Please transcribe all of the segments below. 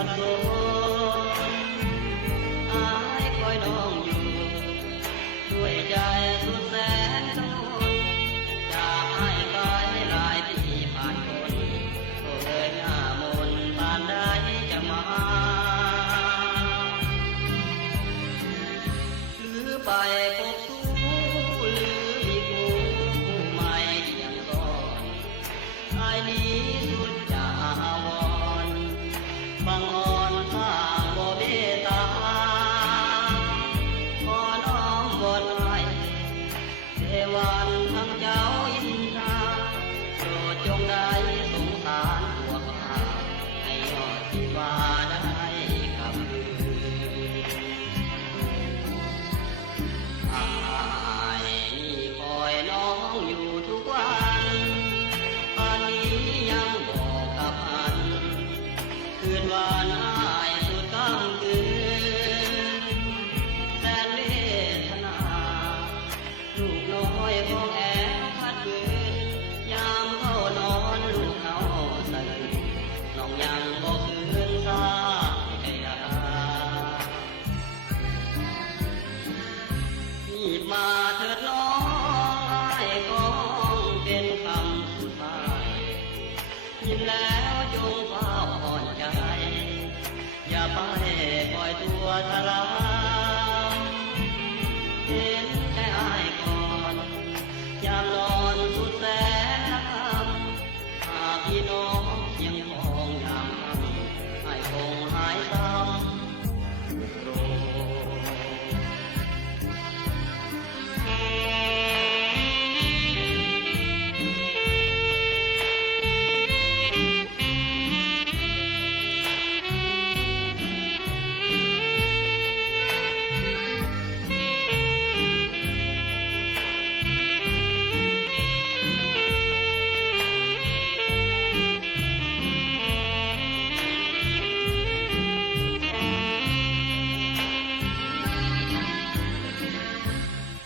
สับสนอายคอยน้องอยู่ด้วยใจสุดแสนทนจากให้กายหลายปีผ่านคนก็เลยหน้ามนต์ผ่านได้จะมาถือไปพบสู้หรือมีคู่ใหม่ยังก่อนอายนี้สุดจะอาวรณ์บังอ่อนข้าบ่เมตตาขอน้อมบนให้เทวันทั้งเจ้าอินทราโปรดจงได้สงสารตัวข้าให้ยอดที่ว่าได้คำลืออายนี่คอยน้องอยู่ทุกวันป่านนี้ยังบอกกับอันคืนวานอายสุดค่ำคืนแสนเวทนาลูกน้อยของแอบพัดบืนยามเข้านอนลูกเขาสะอื้นน้องยังบอกคืนซาให้ยารีบมาเถิดน้องอ้ายของเป็นคำสุดท้ายยินแล้วจงเฝ้าอ่อนใจอย่าไปปล่อยตัวทรมเห็นใจอ้ายก่อนยามนอนสุดแสนน้ำหากพี่น้องยังมองยามค่ำอ้ายคงหายซ้ำโปร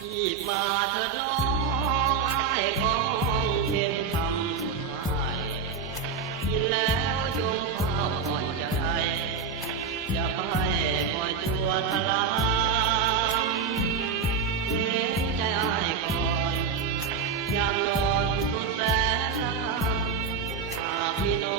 รีบมาเถิดน้องอ้ายของเห็นคำสุดท้ายยินแล้วจงเฝ้าอ่อนใจอย่าไปปล่อยตัวทรมเห็นใจอ้ายก่อนยามนอนสุดแสนน้ำหากพี่น้